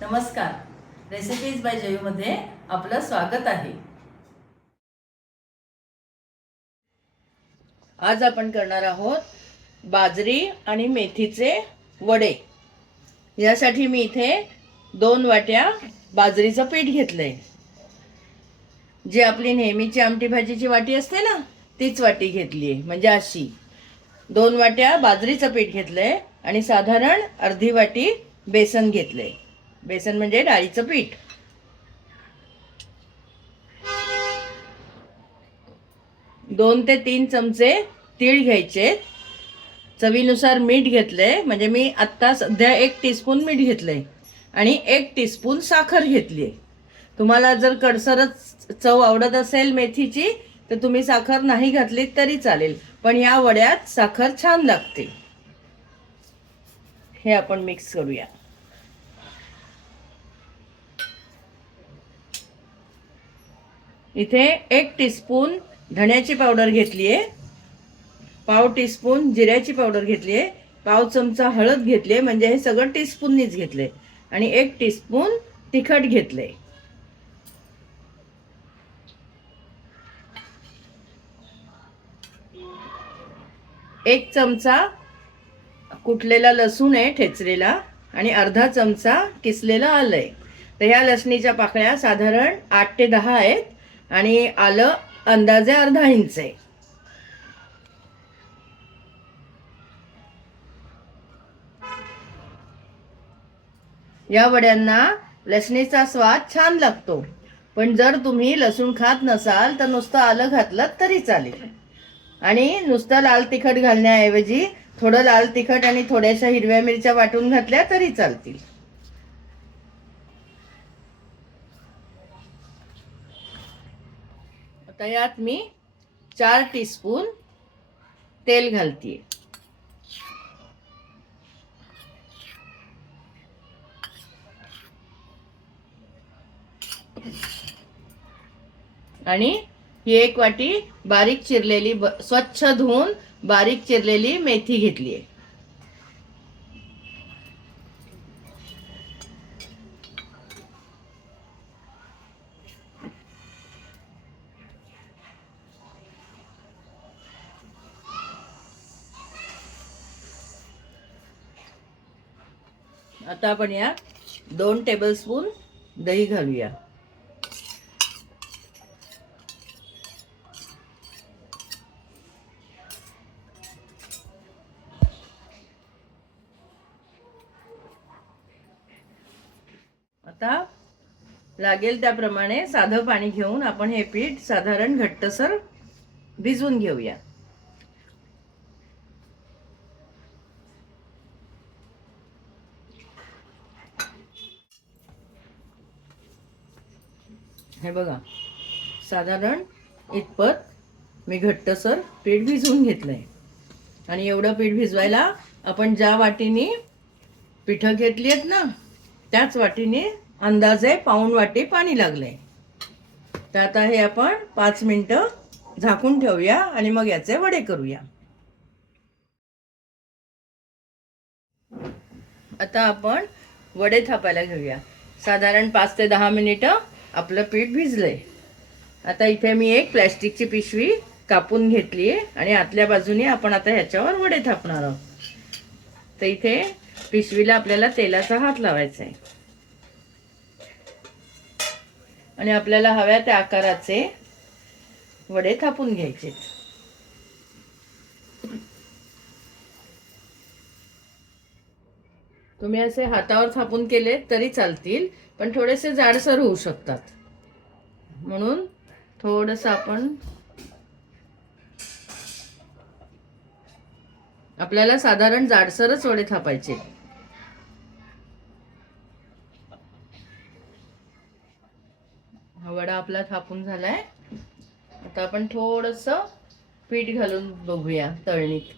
नमस्कार. Recipes bye जयूमध्ये आपलं स्वागत आहे. आज आपण करणार आहोत बाजरी आणि मेथीचे वडे. यासाठी मी इथे दोन वाट्या बाजरीचं पीठ घेतलंय. जी आपली नेहमीची आमटी भाजीची वाटी असते ना तीच वाटी घेतली आहे म्हणजे अशी. दोन वाट्या बाजरीचं पीठ घेतलंय आणि साधारण अर्धी वाटी बेसन घेतलंय. बेसन म्हणजे डाळीचं पीठ. दोन ते तीन चमचे तीळ घ्यायचे. चवीनुसार मीठ घेतले म्हणजे मी आत्ता सध्या एक टीस्पून मीठ घेतले आणि एक टीस्पून साखर घेतली. आहे तुम्हाला जर कडसरच चव आवडत असेल मेथीची तर तुम्ही साखर नाही घातली तरी चालेल पण या वड्यात साखर छान लागते. हे आपण मिक्स करूया इथे एक टीस्पून धण्याची पावडर घेतली आहे पाव टीस्पून जिऱ्याची पावडर घेतली आहे पाव चमचा हळद घेतली आहे म्हणजे हे सगळं टीस्पूननीच घेतले. आणि एक टीस्पून तिखट घेतले. एक चमचा कुटलेला लसूण आहे ठेचलेला आणि अर्धा चमचा किसलेलं आलं आहे. तर ह्या लसणीच्या पाकळ्या साधारण आठ ते दहा आहेत. आणि आलं अंदाजे अर्धा इंच आहे. या वड्यांना लसणीचा स्वाद छान लागतो. पण जर तुम्ही लसूण खात नसाल तर नुसतं आलं घातलं तरी चालेल. आणि नुसतं लाल तिखट घालण्याऐवजी थोडं लाल तिखट आणि थोड्याशा हिरव्या मिरच्या वाटून घातल्या तरी चालतील. आता यात मी चार टीस्पून तेल घालतीये. आणि ही एक वाटी बारीक चिरलेली स्वच्छ धुवून बारीक चिरलेली मेथी घेतली आहे आता आपण या दोन टेबलस्पून दही घालूया. आता लागेल त्याप्रमाणे साधं पाणी घेऊन आपण हे पीठ साधारण घट्टसर भिजवून घेऊया. हे बघा. साधारण इतपत मी घट्टसर पीठ भिजवून घेतलंय. आणि एवढं पीठ भिजवायला आपण ज्या वाटीने पिठं घेतली आहेत ना त्याच वाटीने अंदाजे पाऊण वाटी पाणी लागलंय. तर आता हे आपण पाच मिनटं झाकून ठेवूया आणि मग याचे वडे करूया. आता आपण वडे थापायला घेऊया. साधारण पाच ते दहा मिनिटं आपलं पीठ भिजलंय. आता इथे मी एक प्लॅस्टिकची पिशवी कापून घेतली आहे आणि आतल्या बाजूने आपण आता ह्याच्यावर वडे थापणार आहोत. तर इथे पिशवीला आपल्याला तेलाचा हात लावायचा आहे. आणि आपल्याला हव्या त्या आकाराचे वडे थापून घ्यायचे तुम्ही असे हातावर थापून केले तरी चालतील पण थोडेसे जाडसर होऊ शकतात. म्हणून थोडस आपण आपल्याला साधारण जाडसरच वडे थापायचे. हा वडा आपला थापून झालाय. आता आपण थोडस पीठ घालून बघूया तळणीत.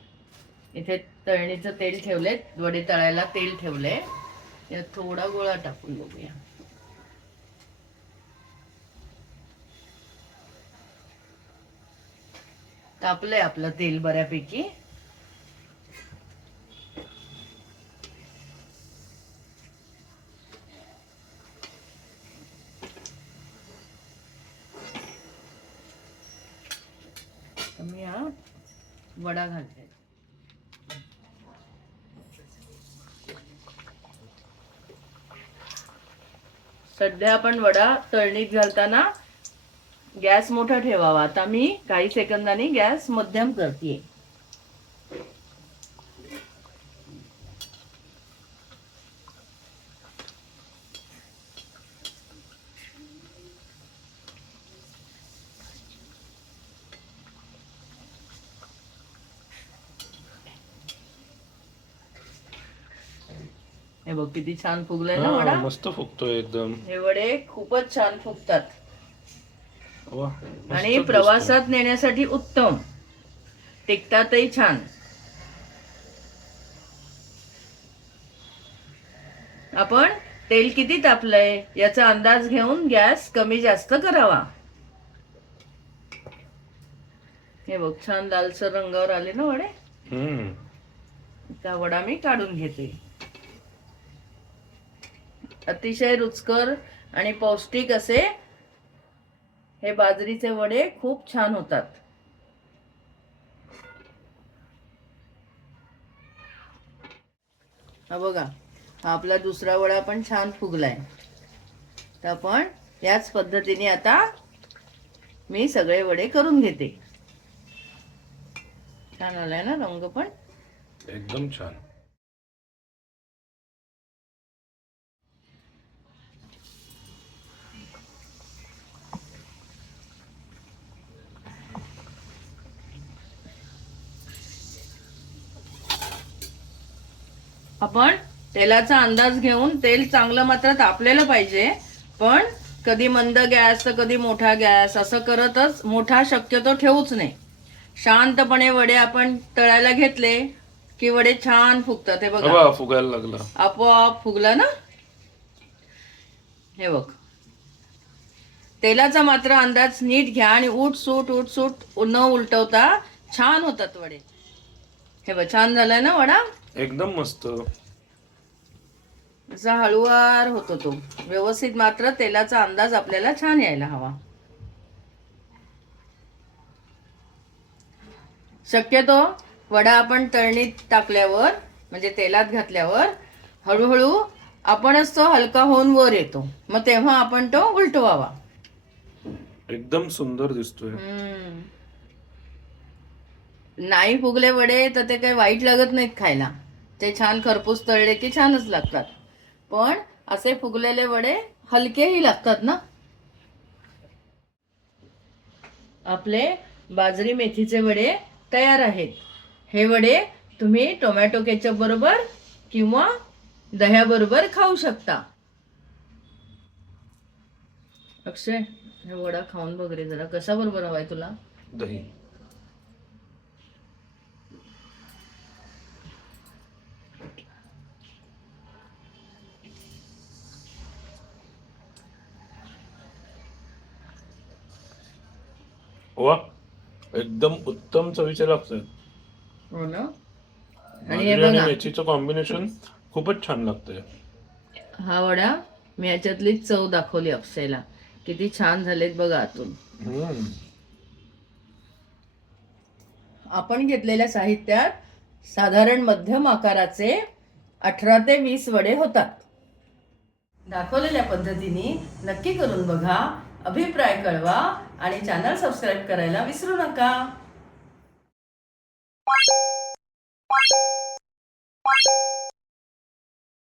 इथे तळणीचं तेल ठेवले वडे तळायला तेल ठेवले यात थोडा गोळा टाकून बघूया. तापलंय आपलं तेल बऱ्यापैकी. मी हा वडा घालते. सध्या आपण वडा तळणीत घालताना गॅस मोठा ठेवावा. आता मी काही सेकंदांनी गॅस मध्यम करते हे बघ किती छान फुगलाय ना वडा. मस्त फुगतोय एकदम. हे वडे खूपच छान फुगतात. आणि. प्रवासात नेण्यासाठी उत्तम. टिकतातही छान. आपण तेल किती तापलंय याचा अंदाज घेऊन गॅस कमी जास्त करावा. हे बघ छान लालसर रंगावर आले ना वडे. त्या वडा मी काढून घेते. अतिशय रुचकर आणि पौष्टिक असे हे बाजरीचे वडे खूप छान होतात. हा बघा हा आपला दुसरा वडा पण छान फुगलाय. तर आपण याच पद्धतीने आता मी सगळे वडे करून घेते. छान आलाय ना रंग पण? एकदम छान. आपण तेलाचा अंदाज घेऊन तेल चांगलं मात्र तापलेलं पाहिजे. पण कधी मंद गॅस तर कधी मोठा गॅस असं करतच मोठा शक्यतो ठेवूच नाही शांतपणे वडे आपण तळायला घेतले की वडे छान फुगतात हे बघा. फुगायला लागला. आपोआप फुगला ना? हे बघ. तेलाचा मात्र अंदाज नीट घ्या आणि उठ सूट उठ सूट न उलटवता छान होतात वडे. हे बघ छान झालाय ना वडा? एकदम मस्त. असा हळुवार होतो तो. व्यवस्थित मात्र तेलाचा अंदाज आपल्याला छान यायला हवा. शक्यतो वडा आपण तळणीत टाकल्यावर म्हणजे तेलात घातल्यावर हळूहळू आपणच तो हलका होऊन वर येतो. मग तेव्हा आपण तो उलटवावा. एकदम सुंदर दिसतोय. नाही फुगले वडे तर ते काही वाईट लागत नाहीत खायला. ते छान खरपूस तळले की छानच लागतात. पण असे फुगलेले वडे हलकेही लागतात ना? आपले बाजरी मेथीचे वडे तयार आहेत. हे वडे तुम्ही टोमॅटो केचप बरोबर किंवा दह्याबरोबर खाऊ शकता. अक्षय हे वडा खाऊन बघ रे जरा. कसा बरोबर हवाय तुला? दही. वा. एकदम उत्तम चवीचे लागतात हो ना? आणि बाजरी हे आणि बघा. मेथीचं कॉम्बिनेशन खूपच छान लागतंय. हा वडा मी याच्यातली चव दाखवली अक्षयला किती छान झालेत बघा आतून. हम्म. आपण घेतलेल्या साहित्यात साधारण मध्यम आकाराचे अठरा ते वीस वडे होतात. दाखवलेल्या पद्धतीने नक्की करून बघा. अभिप्राय कळवा आणि चॅनल सबस्क्राईब करायला विसरू नका.